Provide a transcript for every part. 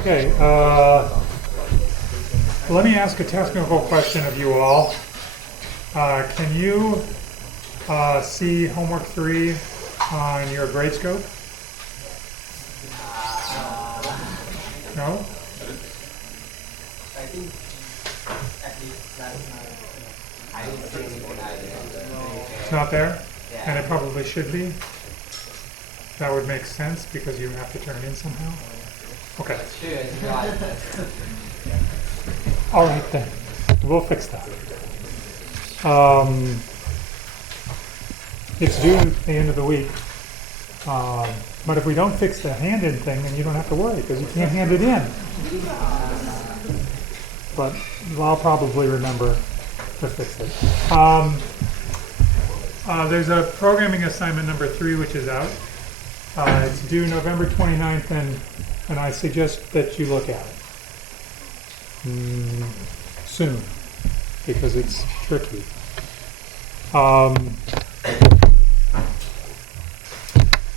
Okay, let me ask a technical question of you all. Can you see homework 3 on your grade scope? No? I think at least last night I didn't see anything. It's not there? Yeah. And it probably should be? That would make sense because you have to turn it in somehow? Okay. That's true, it's right. All right then. We'll fix that. It's due at the end of the week. But if we don't fix the hand-in thing, then you don't have to worry because you can't hand it in. But I'll probably remember to fix it. There's a programming assignment number 3 which is out. It's due November 29th, and I suggest that you look at it soon because it's tricky.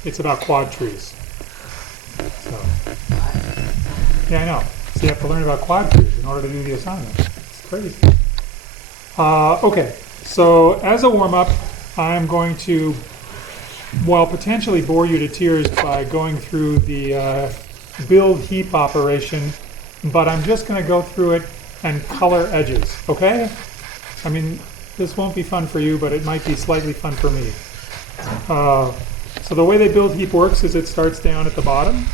It's about quad trees. So, yeah, I know. So you have to learn about quad trees in order to do the assignment. It's crazy. Okay, so as a warm-up, I'm going to, well, potentially bore you to tears by going through the build heap operation, but I'm just going to go through it and color edges, okay? I mean, this won't be fun for you, but it might be slightly fun for me. So the way they build heap works is it starts down at the bottom,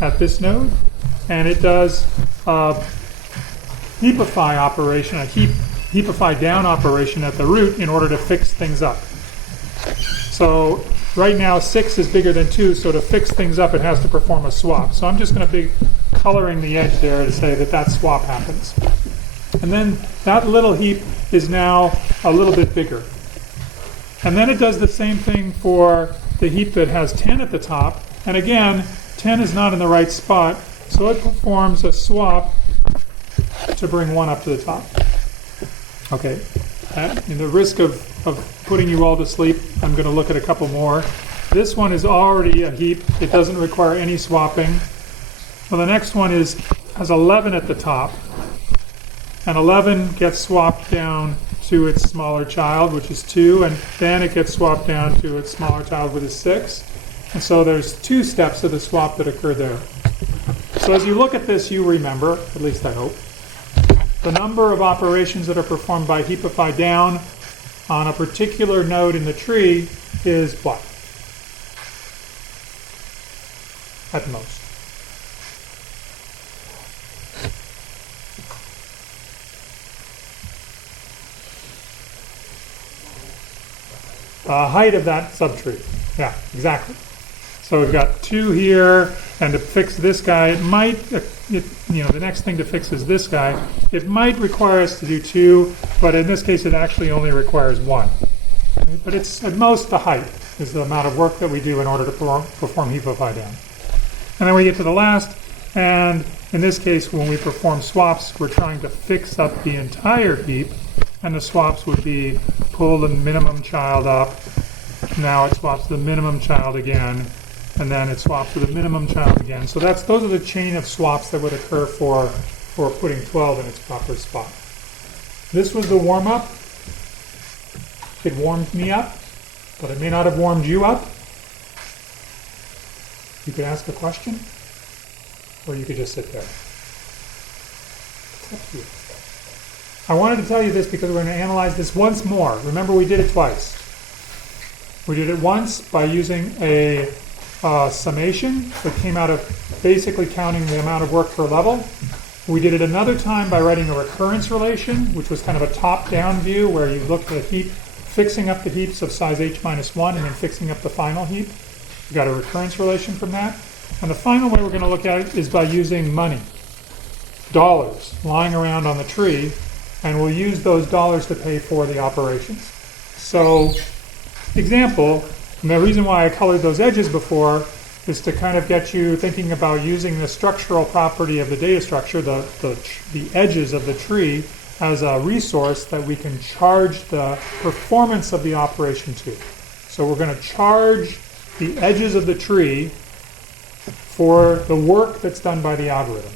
at this node, and it does a heapify operation, a heapify down operation at the root in order to fix things up. So right now 6 is bigger than 2, so to fix things up it has to perform a swap. So I'm just going to be coloring the edge there to say that that swap happens. And then that little heap is now a little bit bigger. And then it does the same thing for the heap that has 10 at the top. And again, 10 is not in the right spot, so it performs a swap to bring 1 up to the top. Okay, at the risk of putting you all to sleep, I'm going to look at a couple more. This one is already a heap. It doesn't require any swapping. Well, the next one has 11 at the top. And 11 gets swapped down to its smaller child, which is 2, and then it gets swapped down to its smaller child, which is 6. And so there's 2 steps of the swap that occur there. So as you look at this, you remember, at least I hope, the number of operations that are performed by heapify down on a particular node in the tree is what? At most. Height of that subtree. Yeah, exactly. So we've got 2 here, and to fix this guy, it might, the next thing to fix is this guy. It might require us to do 2, but in this case it actually only requires 1. Okay? But it's at most the height is the amount of work that we do in order to perform heapify down. And then we get to the last, and in this case when we perform swaps, we're trying to fix up the entire heap, and the swaps would be pull the minimum child up, now it swaps the minimum child again, and then it swaps to the minimum child again. So those are the chain of swaps that would occur for putting 12 in its proper spot. This was the warm-up. It warmed me up, but it may not have warmed you up. You could ask a question, or you could just sit there. It's up to you. I wanted to tell you this because we're going to analyze this once more. Remember, we did it twice. We did it once by using a summation that came out of basically counting the amount of work per level. We did it another time by writing a recurrence relation, which was kind of a top-down view where you looked at a heap, fixing up the heaps of size h-1 and then fixing up the final heap. We got a recurrence relation from that. And the final way we're going to look at it is by using money, dollars, lying around on the tree, and we'll use those dollars to pay for the operations. So, example, and the reason why I colored those edges before is to kind of get you thinking about using the structural property of the data structure, the edges of the tree, as a resource that we can charge the performance of the operation to. So we're going to charge the edges of the tree for the work that's done by the algorithm.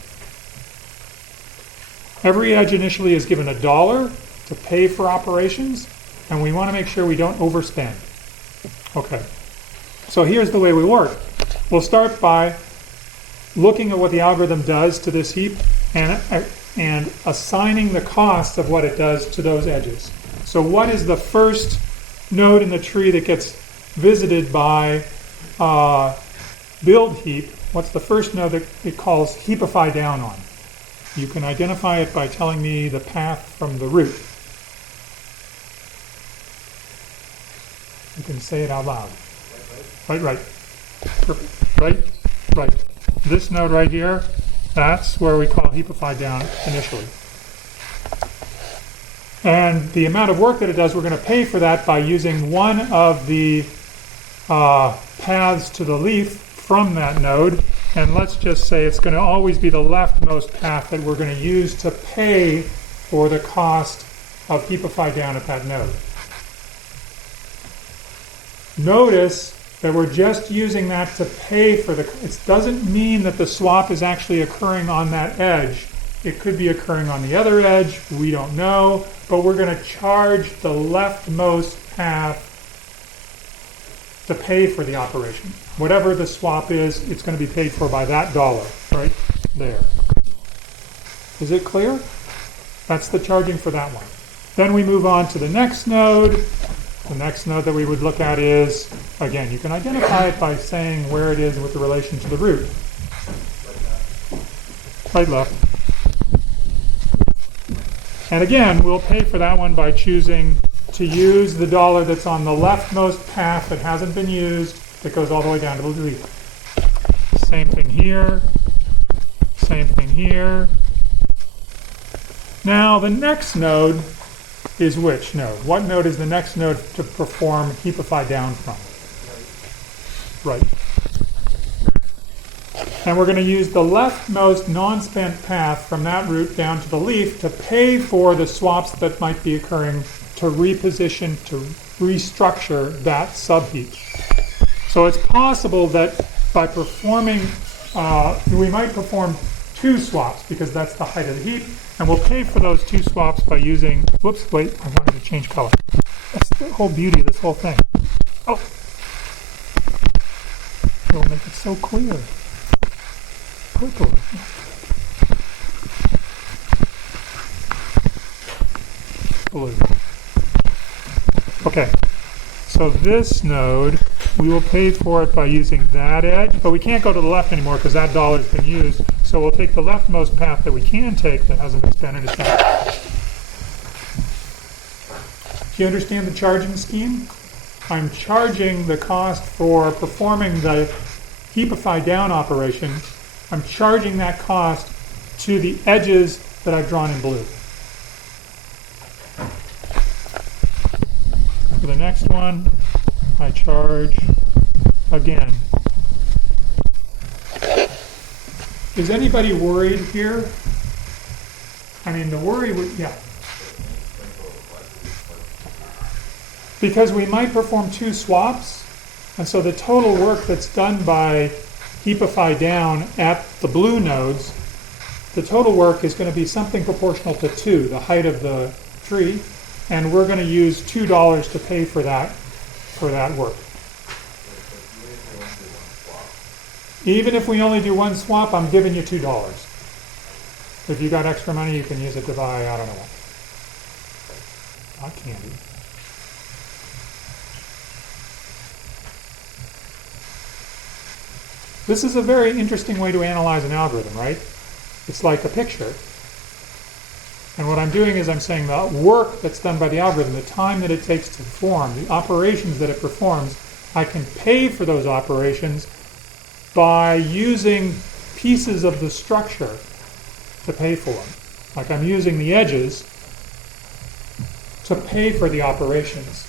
Every edge initially is given $1 to pay for operations, and we want to make sure we don't overspend. Okay, so here's the way we work. We'll start by looking at what the algorithm does to this heap and assigning the cost of what it does to those edges. So what is the first node in the tree that gets visited by BuildHeap? What's the first node that it calls heapify down on? You can identify it by telling me the path from the root. You can say it out loud. Right. Perfect. Right. This node right here, that's where we call heapify down initially. And the amount of work that it does, we're going to pay for that by using one of the paths to the leaf from that node. And let's just say it's going to always be the leftmost path that we're going to use to pay for the cost of heapify down at that node. Notice that we're just using that to pay for the... It doesn't mean that the swap is actually occurring on that edge. It could be occurring on the other edge. We don't know. But we're going to charge the leftmost path to pay for the operation. Whatever the swap is, it's going to be paid for by that dollar right there. Is it clear? That's the charging for that one. Then we move on to the next node. The next node that we would look at is, again, you can identify it by saying where it is with the relation to the root. Right, left. And again, we'll pay for that one by choosing to use the dollar that's on the leftmost path that hasn't been used, that goes all the way down to the leaf. Same thing here. Same thing here. Now, the next node is which node? What node is the next node to perform heapify down from? Right. And we're going to use the leftmost non-spent path from that root down to the leaf to pay for the swaps that might be occurring to reposition, to restructure that subheap. So it's possible that by performing, we might perform 2 swaps because that's the height of the heap, and we'll pay for those 2 swaps by using, whoops, wait, I wanted to change color. That's the whole beauty of this whole thing. Oh, it'll make it so clear. Purple. Blue. Okay, so this node, we will pay for it by using that edge, but we can't go to the left anymore because that dollar's been used. So we'll take the leftmost path that we can take that hasn't been spent anything. Do you understand the charging scheme? I'm charging the cost for performing the heapify down operation. I'm charging that cost to the edges that I've drawn in blue. For the next one, I charge again. Is anybody worried here? I mean, the worry would, yeah. Because we might perform 2 swaps, and so the total work that's done by heapify down at the blue nodes, the total work is going to be something proportional to 2, the height of the tree, and we're going to use $2 to pay for that work. Even if we only do 1 swap, I'm giving you $2. If you got extra money, you can use it to buy, I don't know what. Not candy. This is a very interesting way to analyze an algorithm, right? It's like a picture. And what I'm doing is I'm saying the work that's done by the algorithm, the time that it takes to perform, the operations that it performs, I can pay for those operations by using pieces of the structure to pay for them. Like I'm using the edges to pay for the operations.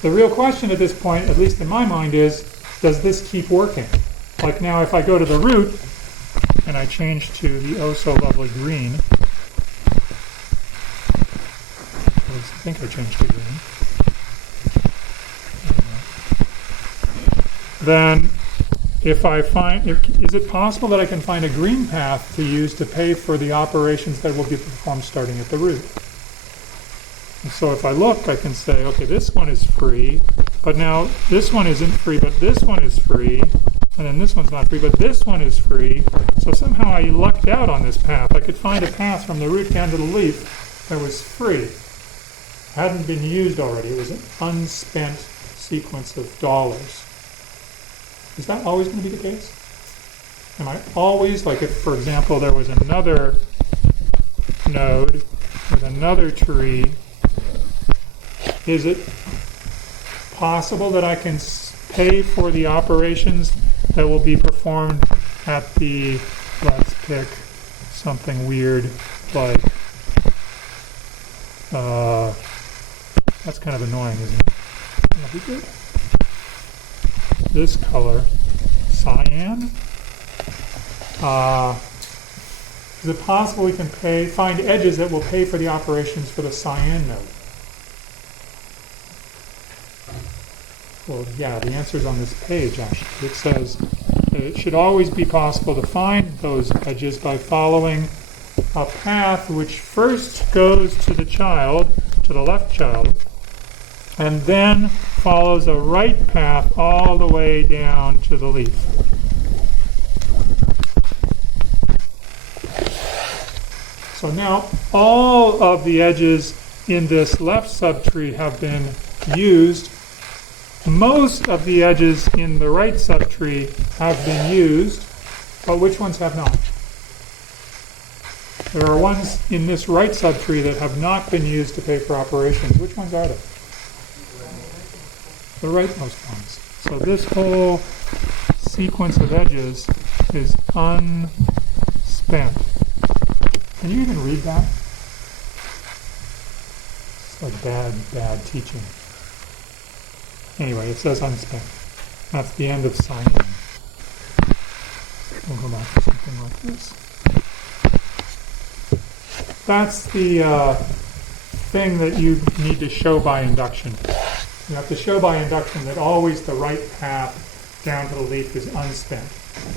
The real question at this point, at least in my mind, is, does this keep working? Like now if I go to the root and I change to the oh so lovely green, at least I think I changed to green, then is it possible that I can find a green path to use to pay for the operations that will be performed starting at the root? And so if I look, I can say, okay, this one is free, but now this one isn't free, but this one is free, and then this one's not free, but this one is free. So somehow I lucked out on this path. I could find a path from the root down to the leaf that was free. Hadn't been used already. It was an unspent sequence of dollars. Is that always going to be the case? Am I always, like if, for example, there was another node with another tree, is it possible that I can pay for the operations that will be performed at the, let's pick something weird like, that's kind of annoying, isn't it? That'll be good. This color, cyan. Is it possible we can find edges that will pay for the operations for the cyan node? Well, yeah, the answer is on this page, actually. It says that it should always be possible to find those edges by following a path which first goes to the child, to the left child, and then follows a right path all the way down to the leaf. So now all of the edges in this left subtree have been used. Most of the edges in the right subtree have been used, but which ones have not? There are ones in this right subtree that have not been used to pay for operations. Which ones are they? The rightmost ones. So this whole sequence of edges is unspent. Can you even read that? It's like bad teaching. Anyway, it says unspent. That's the end of cyan. We'll go back to something like this. That's the thing that you need to show by induction. You have to show by induction that always the right path down to the leaf is unspent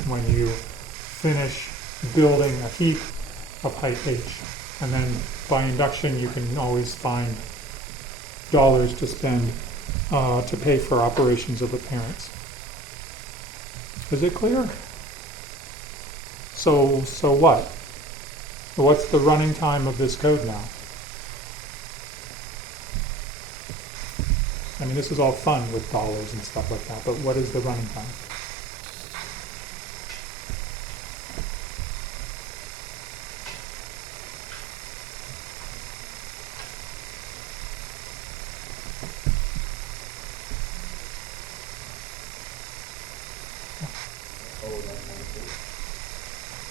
when you finish building a heap of height h. And then by induction you can always find dollars to spend to pay for operations of the parents. Is it clear? So what? What's the running time of this code now? I mean, this is all fun with dollars and stuff like that, but what is the running time?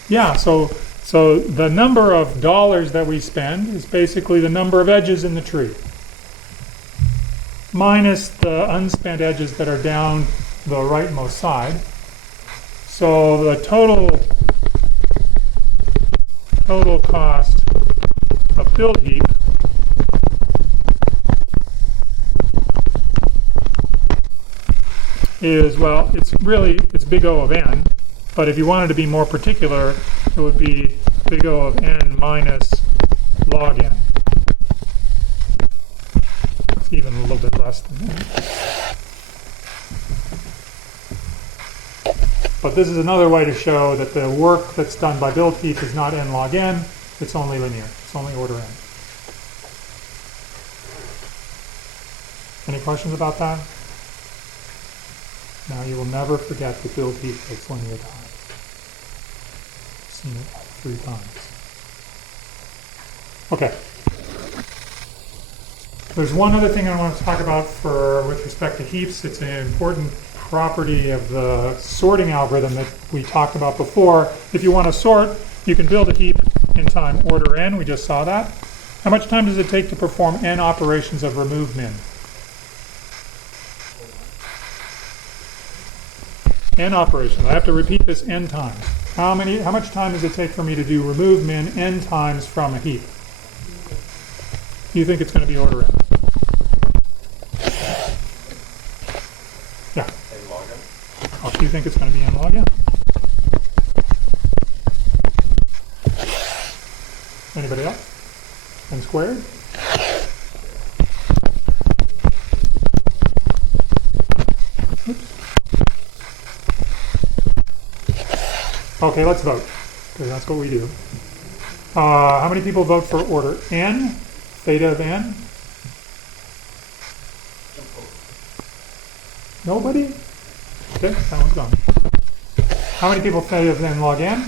Yeah, so the number of dollars that we spend is basically the number of edges in the tree, minus the unspent edges that are down the rightmost side. So the total cost of BuildHeap is, well, it's big O of n. But if you wanted to be more particular, it would be big O of n minus log n. It's even a little bit less than that. But this is another way to show that the work that's done by BuildHeap is not n log n, it's only linear. It's only order n. Any questions about that? Now you will never forget that BuildHeap takes linear time. Seen it like 3 times. Okay. There's one other thing I want to talk about with respect to heaps. It's an important property of the sorting algorithm that we talked about before. If you want to sort, you can build a heap in time order n. We just saw that. How much time does it take to perform n operations of remove min? N operations. I have to repeat this n times. How much time does it take for me to do remove min n times from a heap? You think it's going to be order n? Yeah. I'll keep you think it's going to be n log n? Anybody else? N squared? Oops. Okay, let's vote, because that's what we do. How many people vote for order n, theta of n? Nobody? Okay, that one's gone. How many people theta of n log n?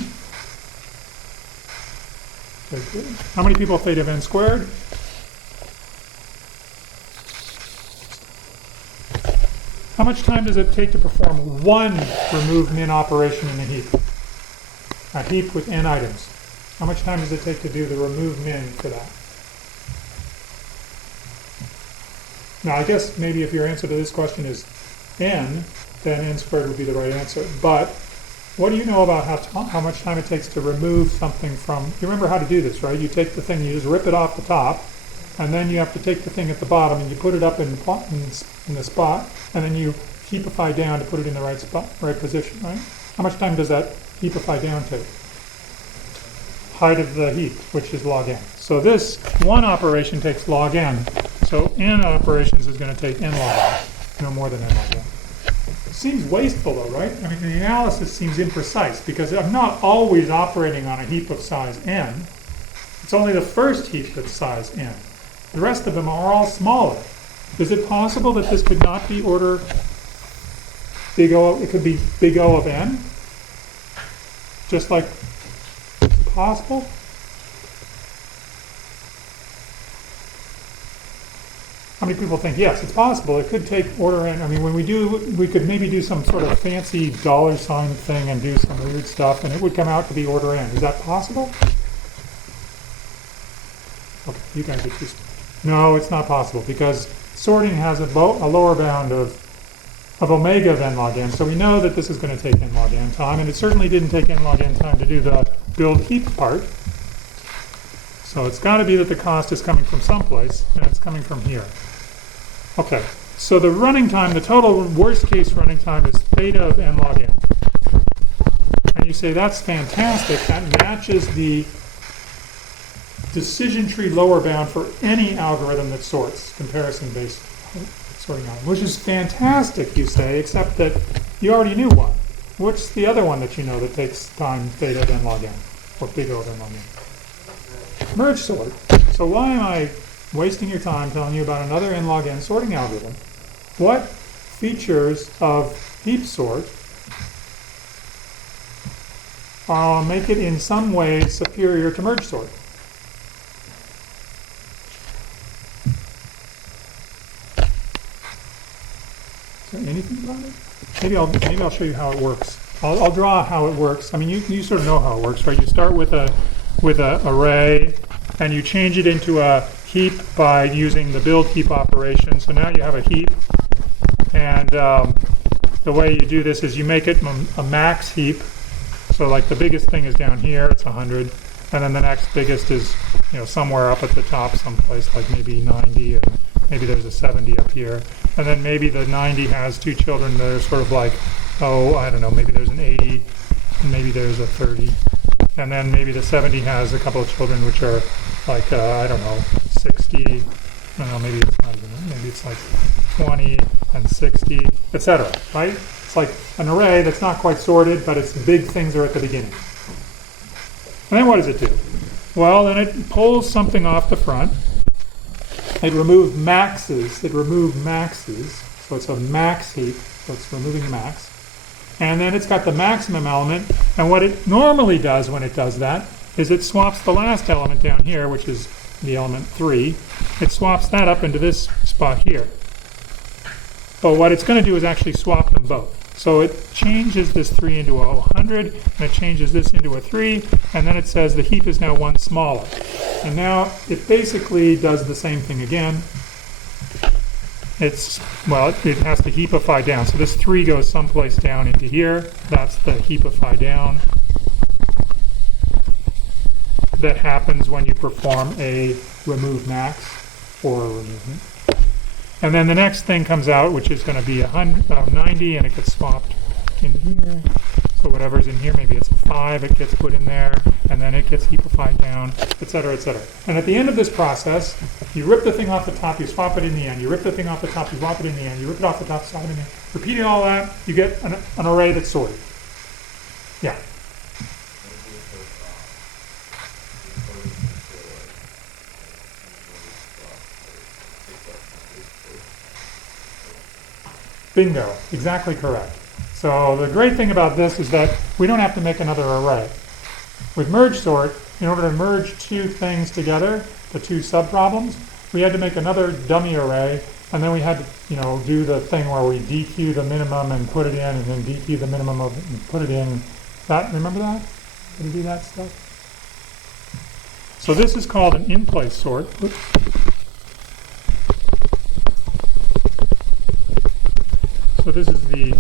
Very good. How many people theta of n squared? How much time does it take to perform one remove min operation in a heap? A heap with n items. How much time does it take to do the remove min for that? Now, I guess maybe if your answer to this question is n, then n squared would be the right answer. But what do you know about how much time it takes to remove something from... You remember how to do this, right? You take the thing, you just rip it off the top, and then you have to take the thing at the bottom and you put it up in the spot, and then you heapify down to put it in the right spot, right position, right? How much time does that heapify down take? Height of the heap, which is log n. So this one operation takes log n. So n operations is going to take n log n, no more than n log n. It seems wasteful though, right? I mean, the analysis seems imprecise because I'm not always operating on a heap of size n. It's only the first heap that's size n. The rest of them are all smaller. Is it possible that this could not be order big O? It could be big O of n? Just like it's possible? How many people think, yes, it's possible. It could take order n. I mean, when we could maybe do some sort of fancy dollar sign thing and do some weird stuff, and it would come out to be order n. Is that possible? Okay, you guys are too smart. No, it's not possible because sorting has a lower bound of omega of n log n. So we know that this is going to take n log n time, and it certainly didn't take n log n time to do the build heap part. So it's got to be that the cost is coming from someplace, and it's coming from here. Okay, so the running time, the total worst case running time is theta of n log n. And you say, that's fantastic. That matches the decision tree lower bound for any algorithm that sorts, comparison-based sorting algorithm, which is fantastic, you say, except that you already knew one. What's the other one that you know that takes time theta of n log n, or big O of n log n? Merge sort. So why am I wasting your time telling you about another n log n sorting algorithm? What features of Heapsort make it in some ways superior to merge sort? Is there anything about it? Maybe I'll show you how it works. I'll draw how it works. I mean, you sort of know how it works, right? You start with a array, and you change it into a heap by using the build heap operation. So now you have a heap, and the way you do this is you make it a max heap. So like the biggest thing is down here, it's 100, and then the next biggest is somewhere up at the top someplace, like maybe 90, and maybe there's a 70 up here, and then maybe the 90 has two children that are sort of like, oh, I don't know, maybe there's an 80, and maybe there's a 30. And then maybe the 70 has a couple of children which are like, I don't know, 60, I don't know, maybe it's not even, maybe it's like 20 and 60, etc., right? It's like an array that's not quite sorted, but its big things are at the beginning. And then what does it do? Well, then it pulls something off the front. It removes maxes. So it's a max heap, so it's removing the max. And then it's got the maximum element, and what it normally does when it does that is it swaps the last element down here, which is the element 3. It swaps that up into this spot here. But what it's going to do is actually swap them both. So it changes this 3 into a 100, and it changes this into a 3, and then it says the heap is now one smaller. And now it basically does the same thing again. It has to heapify down. So this 3 goes someplace down into here. That's the heapify down. That happens when you perform a remove max or a remove min. And then the next thing comes out, which is going to be 90, and it gets swapped back in here. So whatever's in here, maybe it's a 5, it gets put in there, and then it gets heapified down, etc., etc. And at the end of this process, you rip the thing off the top, you swap it in the end. You rip the thing off the top, you swap it in the end. You rip it off the top, swap it in the end. Repeating all that, you get an array that's sorted. Yeah. Bingo, exactly correct. So the great thing about this is that we don't have to make another array. With merge sort, in order to merge two things together, the two subproblems, we had to make another dummy array, and then we had to, do the thing where we dequeue the minimum and put it in, and then dequeue the minimum of it and put it in. That, remember that? Did we do that stuff? So this is called an in-place sort. Oops. So this is the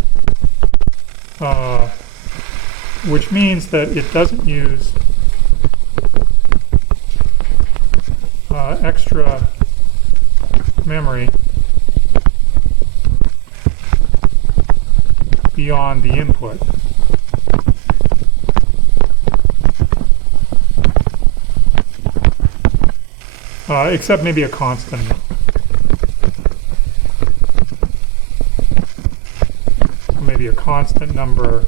which means that it doesn't use extra memory beyond the input. Except maybe a constant. Maybe a constant number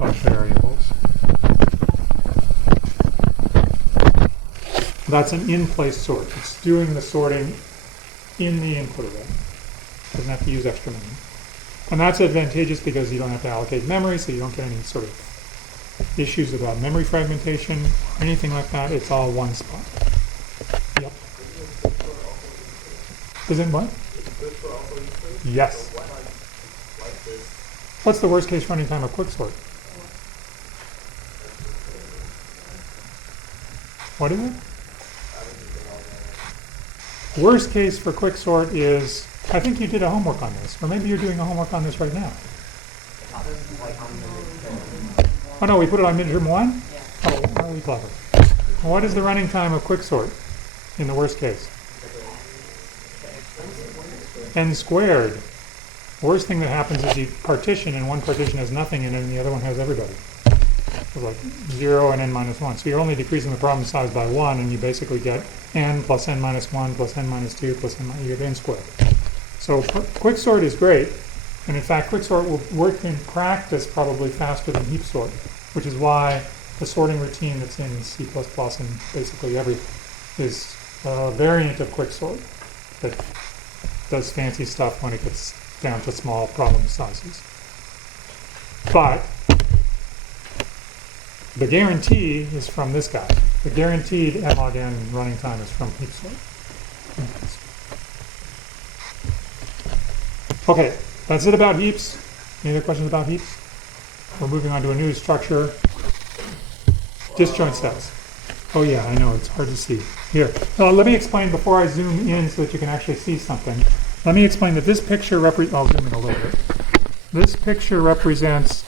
of variables. That's an in-place sort. It's doing the sorting in the input array. Doesn't have to use extra memory. And that's advantageous because you don't have to allocate memory, so you don't get any sort of issues about memory fragmentation or anything like that. It's all one spot. Yep. Isn't what? Yes. What's the worst case running time of quicksort? What is it? Worst case for quicksort is, I think you did a homework on this, or maybe you're doing a homework on this right now. Oh no, we put it on midterm 1? Oh, really clever. What is the running time of quicksort in the worst case? N squared. Worst thing that happens is you partition, and one partition has nothing in it, and the other one has everybody. It's like 0 and n minus 1. So you're only decreasing the problem size by 1, and you basically get n plus n minus 1 plus n minus 2 plus n minus, you get n squared. So quicksort is great, and in fact quicksort will work in practice probably faster than Heapsort, which is why the sorting routine that's in C++ and basically everything is a variant of quicksort that does fancy stuff when it gets down to small problem sizes. But the guarantee is from this guy. The guaranteed n log n running time is from Heapsort. Okay, that's it about heaps. Any other questions about heaps? We're moving on to a new structure. Disjoint sets. Oh yeah, I know, it's hard to see. Here, let me explain before I zoom in so that you can actually see something. Let me explain that this picture I'll zoom in a little bit. This picture represents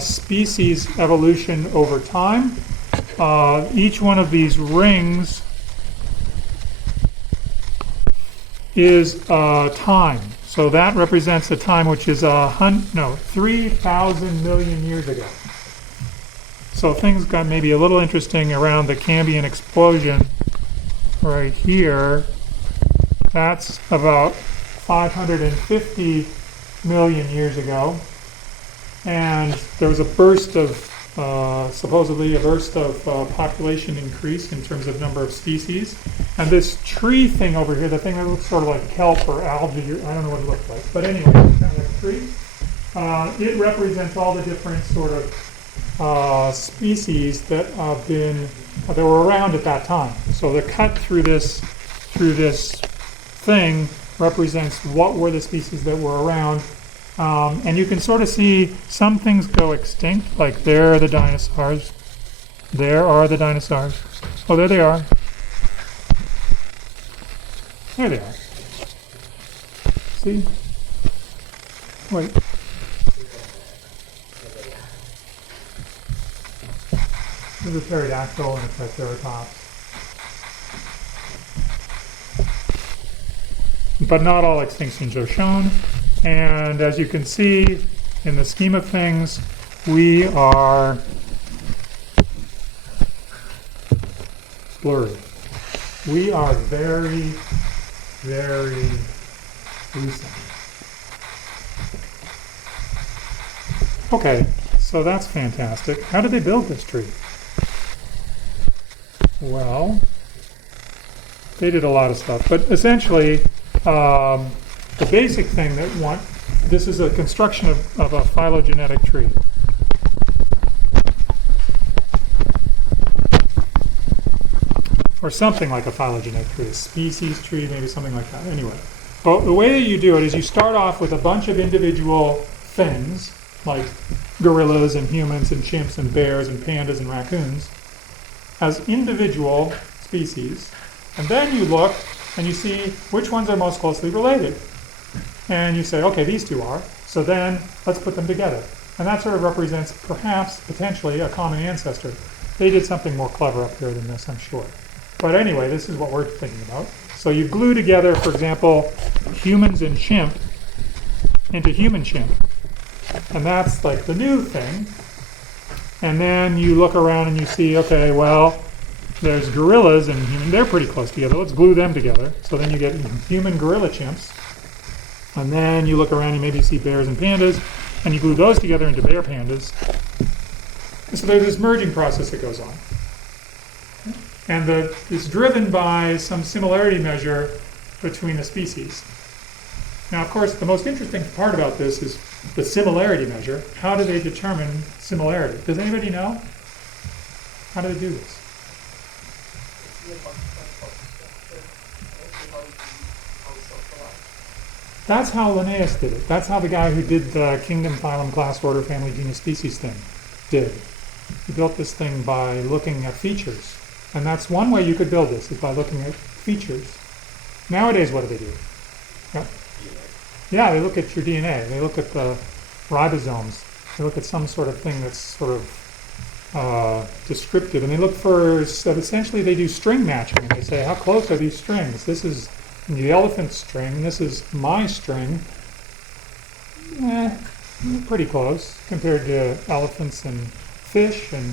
species evolution over time. Each one of these rings is time. So that represents a time which is 3,000 million years ago. So things got maybe a little interesting around the Cambrian explosion right here. That's about 550 million years ago. And there was a burst of, supposedly a burst of population increase in terms of number of species. And this tree thing over here, the thing that looks sort of like kelp or algae, I don't know what it looks like. But anyway, it's kind of like a tree. It represents all the different sort of species that were around at that time. So the cut through this thing represents what were the species that were around. And you can sort of see some things go extinct, like there are the dinosaurs. There are the dinosaurs. Oh, there they are. There they are. See? Wait. There's a pterodactyl and a triceratops. but not all extinctions are shown. And as you can see, in the scheme of things, we are blurry. We are very, very recent. Okay, so that's fantastic. How did they build this tree? Well, they did a lot of stuff, but essentially, the basic thing that this is a construction of a phylogenetic tree. Or something like a phylogenetic tree, a species tree, maybe something like that. Anyway, but the way that you do it is you start off with a bunch of individual things, like gorillas and humans and chimps and bears and pandas and raccoons, as individual species, and then you look and you see which ones are most closely related. And you say, okay, these two are, so then let's put them together. And that sort of represents, perhaps, potentially, a common ancestor. They did something more clever up here than this, I'm sure. But anyway, this is what we're thinking about. So you glue together, for example, humans and chimp into human chimp. And that's like the new thing. And then you look around and you see, okay, well, there's gorillas and human. They're pretty close together. Let's glue them together. So then you get human gorilla chimps. And then you look around and maybe you see bears and pandas, and you glue those together into bear pandas. And so there's this merging process that goes on. And it's driven by some similarity measure between the species. Now, of course, the most interesting part about this is the similarity measure. How do they determine similarity? Does anybody know? How do they do this? That's how Linnaeus did it. That's how the guy who did the kingdom, phylum, class, order, family, genus, species thing did. He built this thing by looking at features. And that's one way you could build this, is by looking at features. Nowadays, what do they do? Yeah, they look at your DNA. They look at the ribosomes. They look at some sort of thing that's sort of descriptive. And they look for, essentially they do string matching. And they say, how close are these strings? This is the elephant string, this is my string. Pretty close compared to elephants and fish and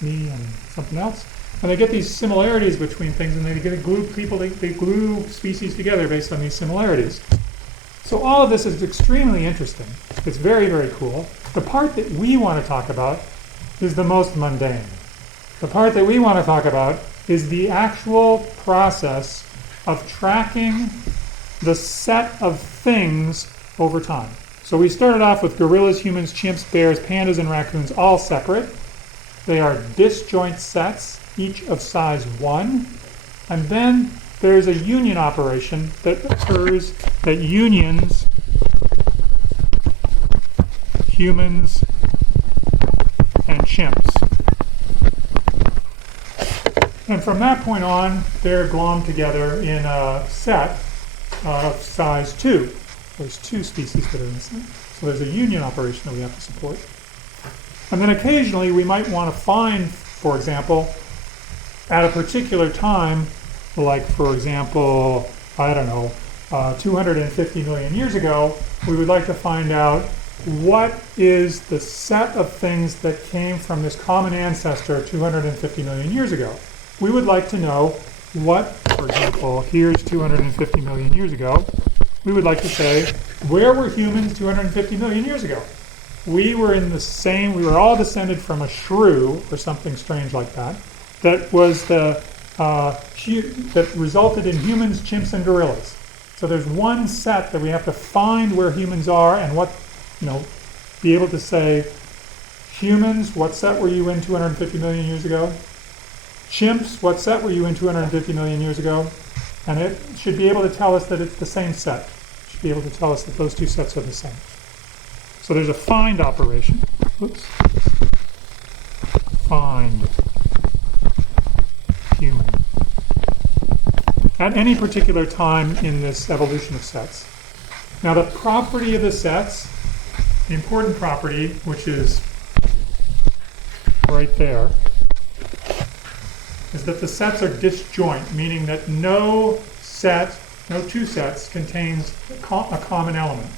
me and something else. And they get these similarities between things, and they glue species together based on these similarities. So all of this is extremely interesting. It's very, very cool. The part that we want to talk about is the most mundane. The part that we want to talk about is the actual process of tracking the set of things over time. So we started off with gorillas, humans, chimps, bears, pandas, and raccoons, all separate. They are disjoint sets, each of size 1. And then there's a union operation that occurs that unions humans and chimps. And from that point on, they're glommed together in a set of size 2. There's 2 species that are in the set. So there's a union operation that we have to support. And then occasionally we might want to find, for example, at a particular time, like for example, I don't know, 250 million years ago, we would like to find out what is the set of things that came from this common ancestor 250 million years ago. We would like to know what, for example, here's 250 million years ago. We would like to say, where were humans 250 million years ago? We were all descended from a shrew or something strange like that, that was that resulted in humans, chimps, and gorillas. So there's one set that we have to find where humans are and be able to say, humans, what set were you in 250 million years ago? Chimps, what set were you in 250 million years ago? And it should be able to tell us that it's the same set. It should be able to tell us that those 2 sets are the same. So there's a find operation. Oops. Find human. At any particular time in this evolution of sets. Now the property of the sets, the important property, which is right there, is that the sets are disjoint, meaning that no set no two sets contains a common element.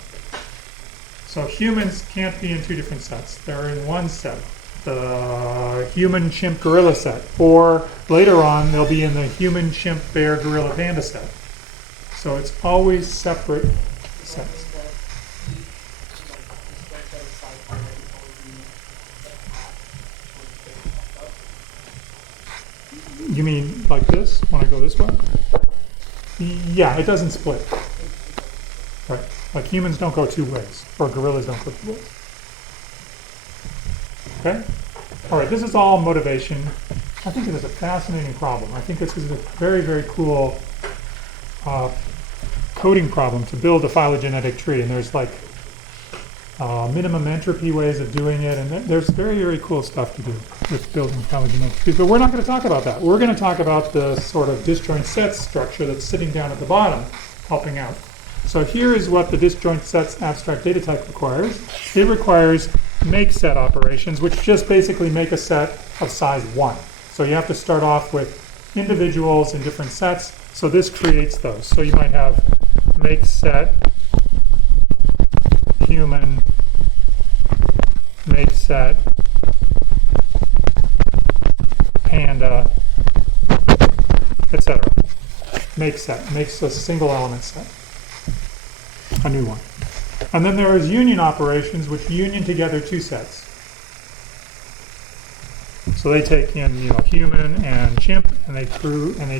So humans can't be in two different sets. They're in one set, the human, chimp, gorilla set. Or later on, they'll be in the human, chimp, bear, gorilla, panda set. So it's always separate sets. You mean like this, when I go this way? Yeah, it doesn't split. Right. Like humans don't go two ways, or gorillas don't go two ways. Okay? All right, this is all motivation. I think it is a fascinating problem. I think this is a very, very cool coding problem to build a phylogenetic tree. And there's like minimum entropy ways of doing it. And there's very, very cool stuff to do with building phylogenetic trees. But we're not going to talk about that. We're going to talk about the sort of disjoint sets structure that's sitting down at the bottom, helping out. So here is what the disjoint sets abstract data type requires. It requires make set operations, which just basically make a set of size 1. So you have to start off with individuals in different sets. So this creates those. So you might have make set human, make set panda, etc. Make set makes a single element set, a new one. And then there is union operations, which union together two sets. So they take in, human and chimp, and they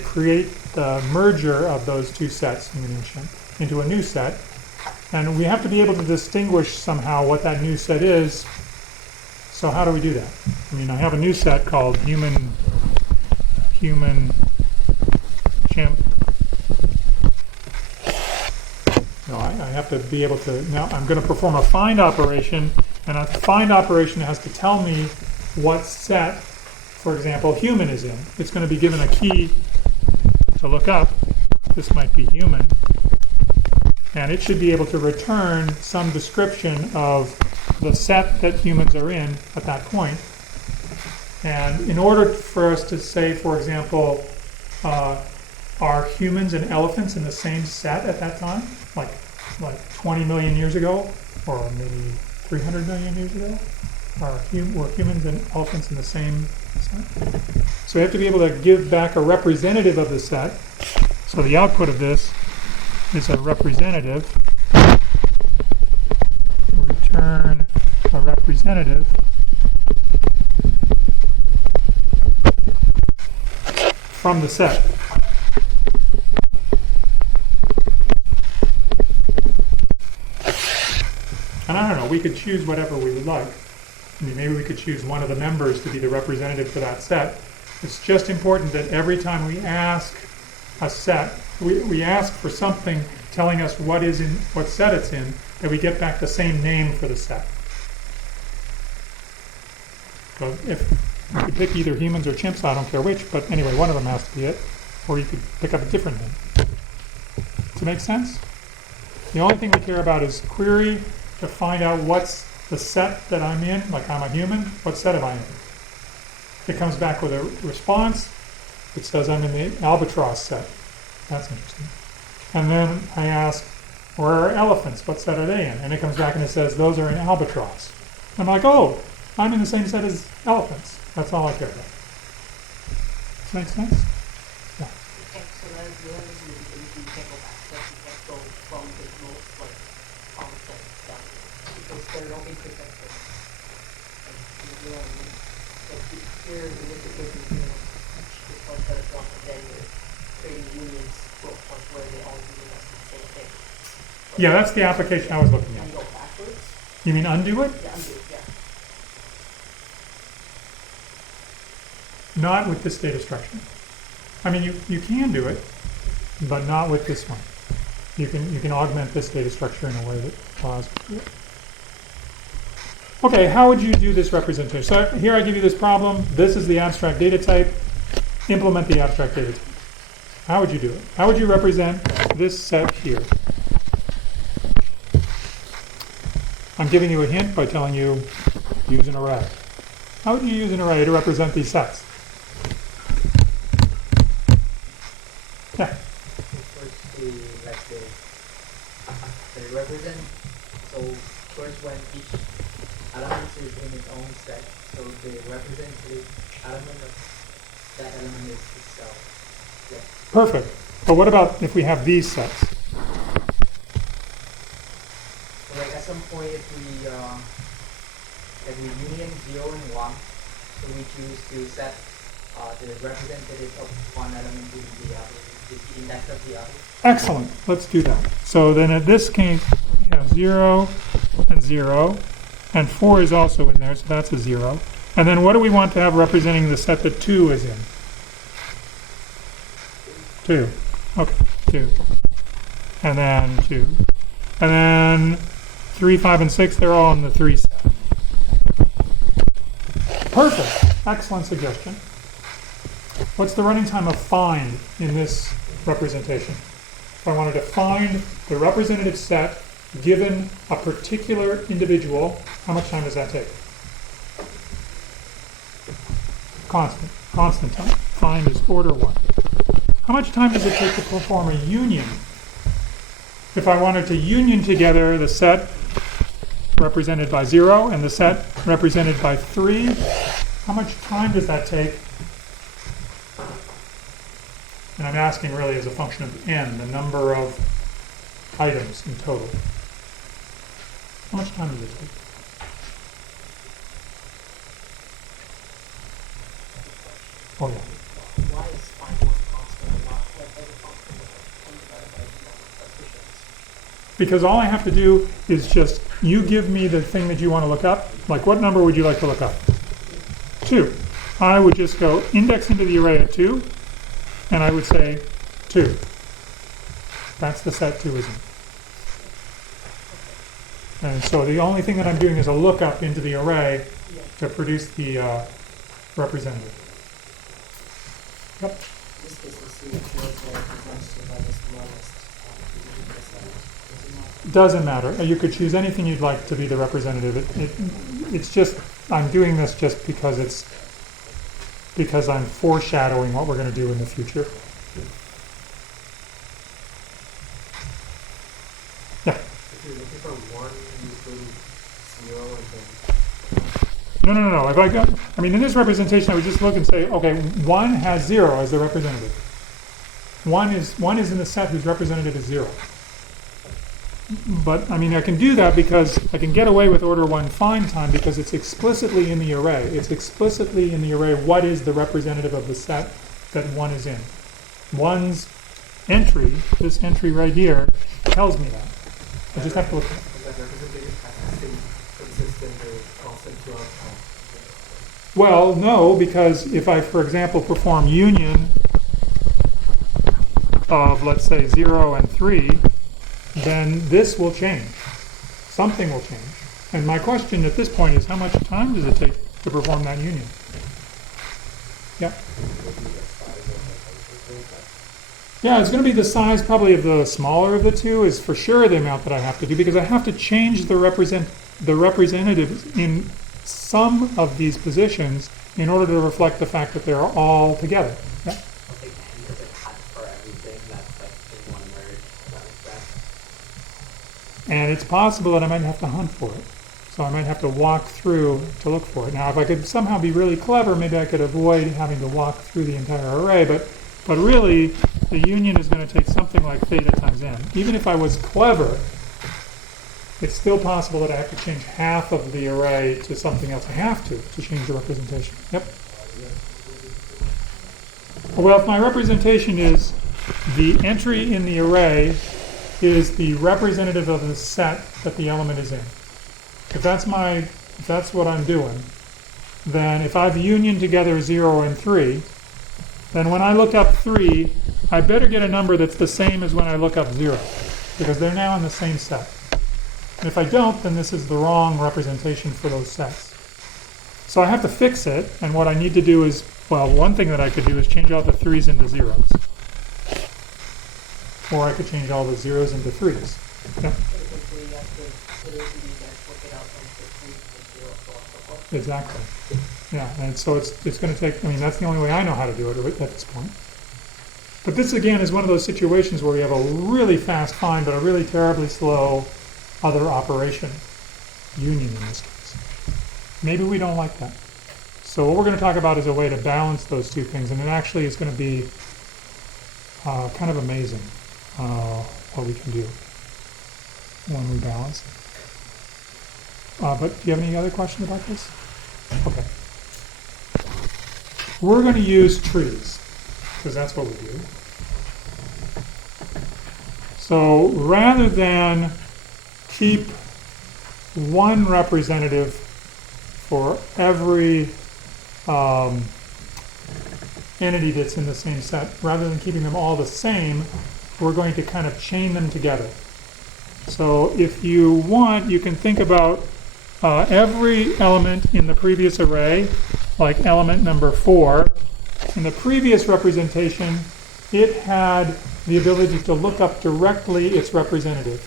create the merger of those two sets, human and chimp, into a new set. And we have to be able to distinguish somehow what that new set is. So how do we do that? I have a new set called human, chimp. I have to be able to, now I'm going to perform a find operation, and a find operation has to tell me what set, for example, human is in. It's going to be given a key to look up. This might be human. And it should be able to return some description of the set that humans are in at that point. And in order for us to say, for example, are humans and elephants in the same set at that time? Like 20 million years ago, or maybe 300 million years ago? Were humans and elephants in the same set? So we have to be able to give back a representative of the set. So the output of this is a representative. Return a representative from the set. And I don't know, we could choose whatever we would like. Maybe we could choose one of the members to be the representative for that set. It's just important that every time we ask a set, we ask for something telling us what set it's in, that we get back the same name for the set. So if you could pick either humans or chimps, I don't care which, but anyway, one of them has to be it. Or you could pick up a different name. Does it make sense? The only thing we care about is query to find out what's the set that I'm in, like I'm a human, what set am I in? It comes back with a response. It says I'm in the albatross set. That's interesting. And then I ask, where are elephants? What set are they in? And it comes back and it says, those are in albatross. I'm like, oh, I'm in the same set as elephants. That's all I care about. Does that make sense? Yeah. Okay, so that is the only reason you can't go back. So you can't go from the most, set down. Because there are no intersections. You know what I mean? So here, in this case, this one set is one, and then you're creating unions where they all unionize the same thing. Yeah, that's the application I was looking Can at. you go backwards? You mean undo it? Yeah, undo it, yeah. Not with this data structure. I mean, you can do it, but not with this one. You can augment this data structure in a way that allows you to do it. Okay, how would you do this representation? So here I give you this problem. This is the abstract data type. Implement the abstract data type. How would you do it? How would you represent this set here? I'm giving you a hint by telling you use an array. How would you use an array to represent these sets? Yeah. First, occurs when each element is in its own set. So the representative element of that element is itself. Yeah. Perfect. But what about if we have these sets? So like at some point, if we union 0 and 1, so we choose to set the representative of one element to be the other, the index of the other. Excellent. Let's do that. So then in this case, we have 0 and 0, and 4 is also in there, so that's a 0. And then what do we want to have representing the set that 2 is in? 2. Okay, 2. And then 2. And then 3, 5, and 6, they're all in the 3 set. Perfect. Excellent suggestion. What's the running time of find in this representation? If I wanted to find the representative set given a particular individual, how much time does that take? Constant time. Find is order 1. How much time does it take to perform a union? If I wanted to union together the set represented by 0 and the set represented by 3, how much time does that take? And I'm asking really as a function of n, the number of items in total. How much time does it take? Oh yeah. Why is find one constant and not like every function divided by efficiency? Because all I have to do is just, you give me the thing that you want to look up. Like what number would you like to look up? 2. I would just go index into the array at 2, and I would say 2. That's the set 2 is in. And so the only thing that I'm doing is a lookup into the array to produce the representative. Yep. This case, we see it was represented by the smallest. Doesn't matter. You could choose anything you'd like to be the representative. It's just, I'm doing this just because I'm foreshadowing what we're going to do in the future. Yeah. If you're looking for 1, you put 0 and then. No. If I mean, in this representation, I would just look and say, okay, 1 has 0 as the representative. 1 is in the set whose representative is 0. But I mean, I can do that because I can get away with order 1 find time because it's explicitly in the array. It's explicitly in the array what is the representative of the set that 1 is in. 1's entry, this entry right here, tells me that. I just have to look at it. That representative has to stay consistent or constant throughout time. Well, no, because if I, for example, perform union of, let's say, 0 and 3, then this will change. Something will change. And my question at this point is, how much time does it take to perform that union? Yeah. Yeah, it's going to be the size probably of the smaller of the two is for sure the amount that I have to do because I have to change the representatives in some of these positions in order to reflect the fact that they're all together. Yeah. Okay, does it cut for everything that's like in one word? Does that make sense? And it's possible that I might have to hunt for it. So I might have to walk through to look for it. Now, if I could somehow be really clever, maybe I could avoid having to walk through the entire array, but really, the union is going to take something like theta times n. Even if I was clever, it's still possible that I have to change half of the array to something else. I have to change the representation. Yep. Well, if my representation is the entry in the array is the representative of the set that the element is in. If that's what I'm doing, then if I've unioned together 0 and 3, then when I look up 3, I better get a number that's the same as when I look up 0, because they're now in the same set. And if I don't, then this is the wrong representation for those sets. So I have to fix it, and what I need to do is, well, one thing that I could do is change all the 3's into 0's. Or I could change all the 0's into 3's. Yeah. Exactly. Yeah, and so it's going to take, I mean, that's the only way I know how to do it at this point. But this, again, is one of those situations where you have a really fast find, but a really terribly slow other operation. union in this case. Maybe we don't like that. So what we're going to talk about is a way to balance those two things, and it actually is going to be kind of amazing what we can do when we balance. But do you have any other questions about this? Okay. We're going to use trees, because that's what we do. So rather than keep one representative for every entity that's in the same set, rather than keeping them all the same, we're going to kind of chain them together. So if you want, you can think about every element in the previous array, like element number 4. In the previous representation, it had the ability to look up directly its representative.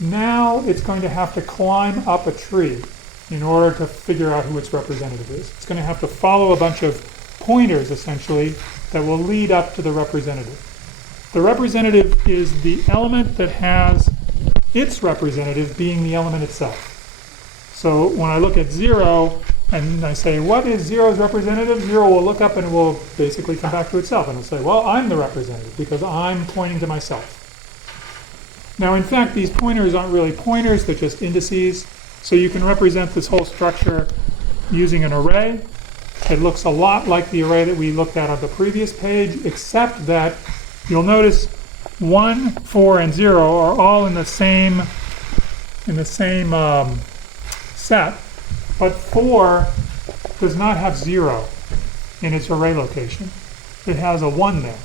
Now it's going to have to climb up a tree in order to figure out who its representative is. It's going to have to follow a bunch of pointers, essentially, that will lead up to the representative. The representative is the element that has its representative being the element itself. So when I look at 0 and I say, what is 0's representative? 0 will look up and it will basically come back to itself. And it'll say, well, I'm the representative because I'm pointing to myself. Now, in fact, these pointers aren't really pointers. They're just indices. So you can represent this whole structure using an array. It looks a lot like the array that we looked at on the previous page, except that you'll notice 1, 4, and 0 are all in the same set, but 4 does not have 0 in its array location. It has a 1 there.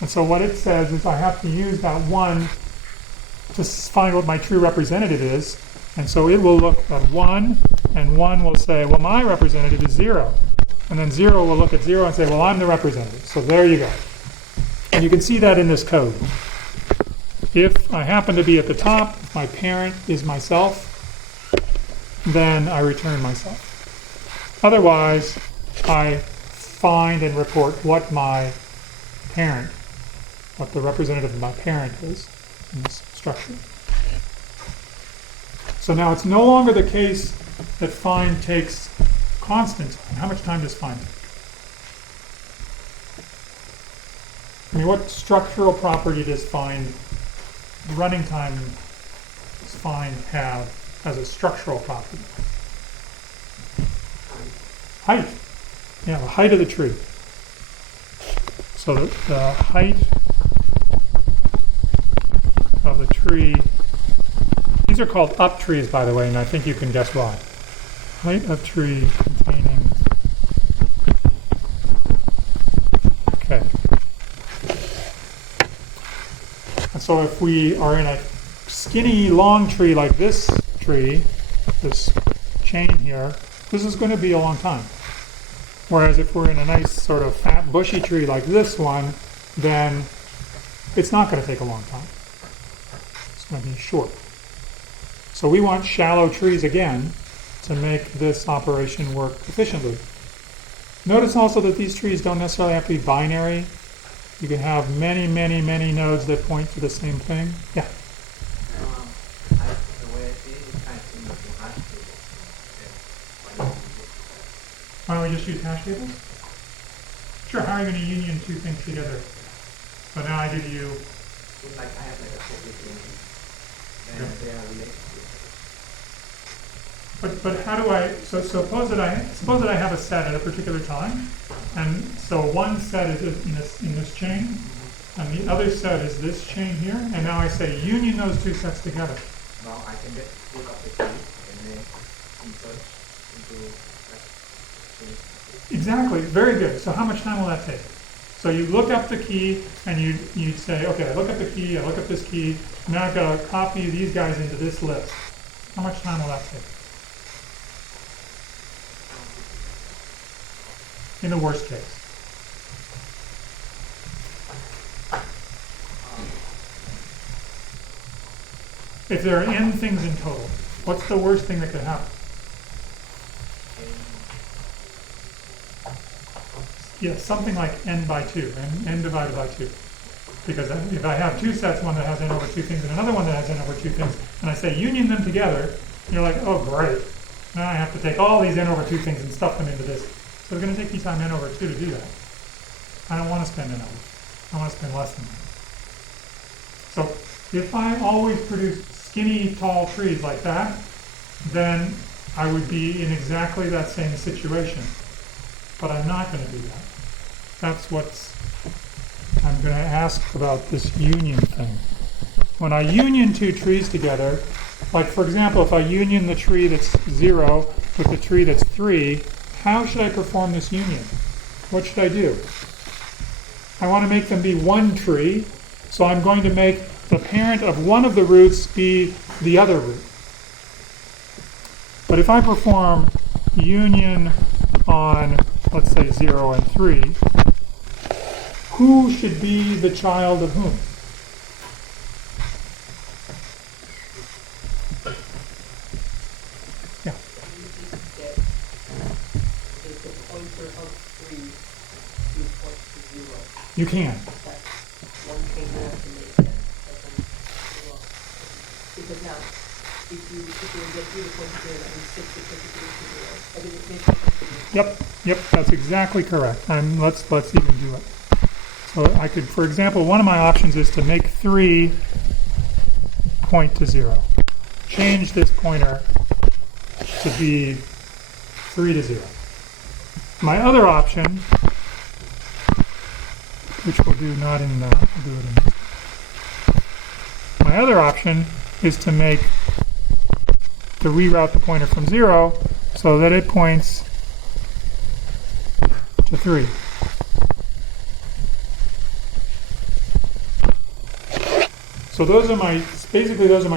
And so what it says is I have to use that 1 to find what my true representative is. And so it will look at 1, and 1 will say, well, my representative is 0. And then 0 will look at 0 and say, well, I'm the representative. So there you go. And you can see that in this code. If I happen to be at the top, if my parent is myself, then I return myself. Otherwise, I find and report what my parent, what the representative of my parent is in this structure. So now it's no longer the case that find takes constant time. How much time does find take? I mean, what structural property does find, running time does find have as a structural property? Height. Yeah, the height of the tree. So the height of the tree, these are called up trees, by the way, and I think you can guess why. Height of tree containing, okay. And so if we are in a skinny, long tree like this tree, this chain here, this is going to be a long time. Whereas if we're in a nice sort of fat, bushy tree like this one, then it's not going to take a long time. It's going to be short. So we want shallow trees again to make this operation work efficiently. Notice also that these trees don't necessarily have to be binary. You can have many, many, many nodes that point to the same thing. Yeah? The way I see it, it's kind of similar to hash tables. Why don't we just use hash tables? Sure, how are you going to union two things together? So now I give you... It's like I have like a public link, and they are related to each other. But how do I, so suppose that I have a set at a particular time, and so one set is in this chain, and the other set is this chain here, and now I say union those two sets together. Now I can just look up the key and then insert into that chain. Exactly, very good. So how much time will that take? So you look up the key, and you say, okay, I look up the key, I look up this key, now I've got to copy these guys into this list. How much time will that take? In the worst case. If there are n things in total, what's the worst thing that could happen? Yeah, something like n by 2, n divided by 2. Because if I have two sets, one that has n over 2 things and another one that has n over 2 things, and I say union them together, You're like, oh great, now I have to take all these n over 2 things and stuff them into this. So it's going to take me time n over 2 to do that. I don't want to spend n over 2. I want to spend less than that. So if I always produce skinny, tall trees like that, then I would be in exactly that same situation. But I'm not going to do that. That's what I'm going to ask about this union thing. When I union two trees together, like for example, if I union the tree that's 0 with the tree that's 3, how should I perform this union? What should I do? I want to make them be one tree, so I'm going to make the parent of one of the roots be the other root. But if I perform union on, let's say, 0 and 3, who should be the child of whom? Yeah. You can. Because now, if you get rid of point 0, that means 6 is equal to 0. Yep, that's exactly correct. And let's even do it. So I could, for example, one of my options is to make 3 point to 0. Change this pointer to be 3 to 0. My other option, which we'll do not in we'll do it in this. My other option is to reroute the pointer from 0 so that it points to 3. So those are my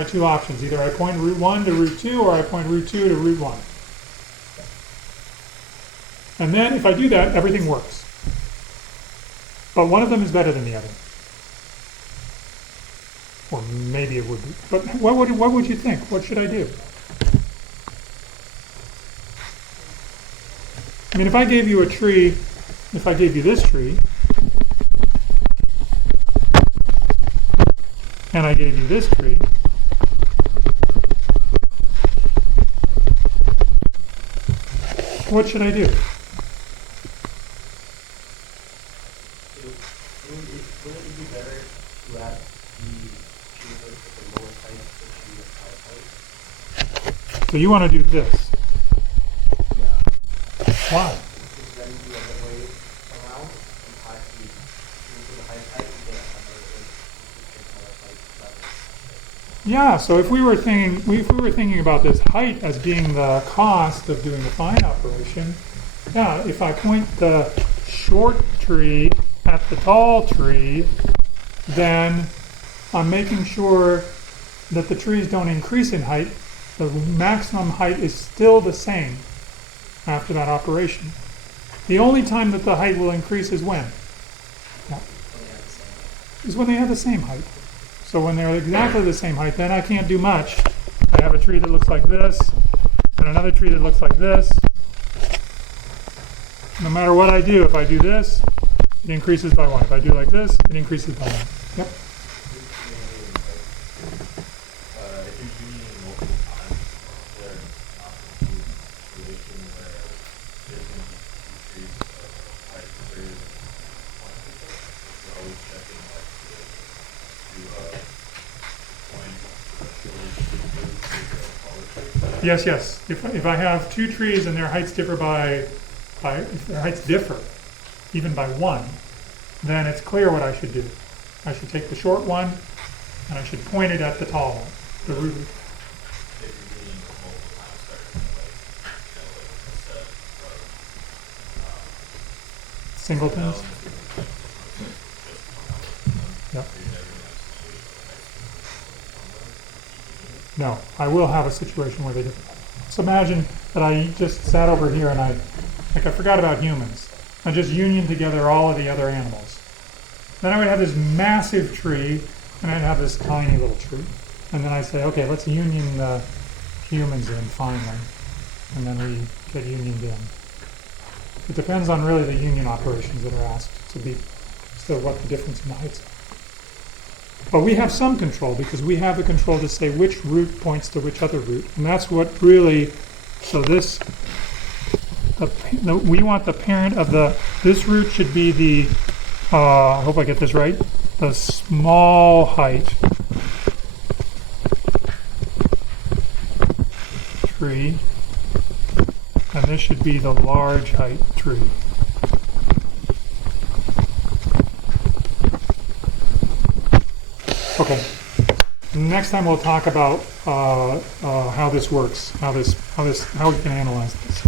two options. Either I point root 1 to root 2 or I point root 2 to root 1. And then if I do that, everything works. But one of them is better than the other. Or maybe it would be. But what would you think? What should I do? I mean, if I gave you a tree, if I gave you this tree, and I gave you this tree, what should I do? Wouldn't it be better to have the tree with the lowest height to the tree with the highest height? So you want to do this. Yeah. Why? Because then you have the way around and high the tree with the highest height and get another height. Yeah, so if we were thinking about this height as being the cost of doing the find operation, yeah, if I point the short tree at the tall tree, then I'm making sure that the trees don't increase in height. The maximum height is still the same after that operation. The only time that the height will increase is when? Yeah. Is when they have the same height. So when they're exactly the same height, then I can't do much. I have a tree that looks like this, and another tree that looks like this. No matter what I do, if I do this, it increases by 1. If I do like this, it increases by 1. Yep. If you're uniting multiple times, there's not going to be a situation where there's going to be two trees of height greater than 1 each other. You're always checking like to point Yes. If I have two trees and their heights differ if their heights differ even by 1, then it's clear what I should do. I should take the short one and I should point it at the tall one, the root. Singletons? Yep. No, I will have a situation where they differ. So imagine that I just sat over here and I forgot about humans. I just union together all of the other animals. Then I would have this massive tree, and I'd have this tiny little tree. And then I say, okay, let's union the humans in finally. And then we get unioned in. It depends on really the union operations that are asked to be, so what the difference in the heights are. But we have some control because we have the control to say which root points to which other root. And that's what really, so this, we want the parent of this root should be the, I hope I get this right, the small height tree, and this should be the large height tree. Okay. Next time we'll talk about how this works, how we can analyze this.